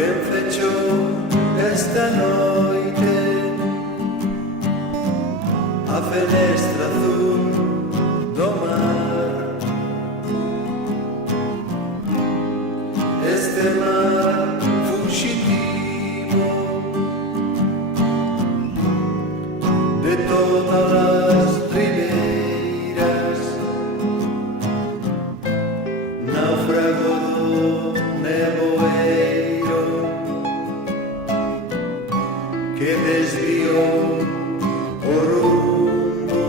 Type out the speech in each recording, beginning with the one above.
quen fechou esta noite a fenestra azul do mar. Este mar fuxitivo de todas as ribeiras, náufrago do nevoeiro que desviou o rumbo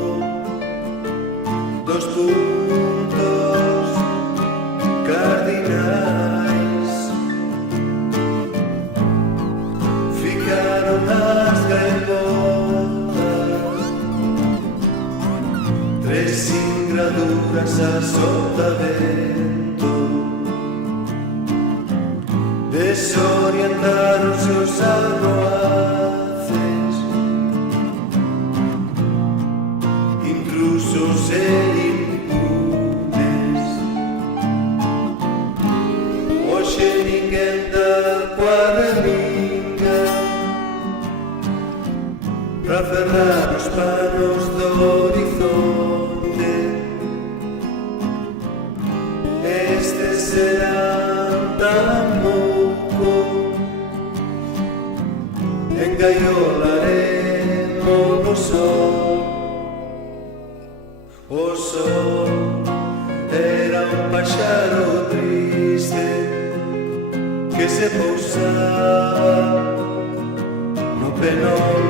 dos puntos cardinais. Ficaron as gaivotas, tres singraduras a sotavento, desorientaron seus arroaces, intrusos e impunes. Hoxe ninguén dá cuadrelinga pra ferrar os panos do horizonte. Estes serán tampouco, engaiolaremos no sol. O sol era un paxaro triste que se pousaba no penón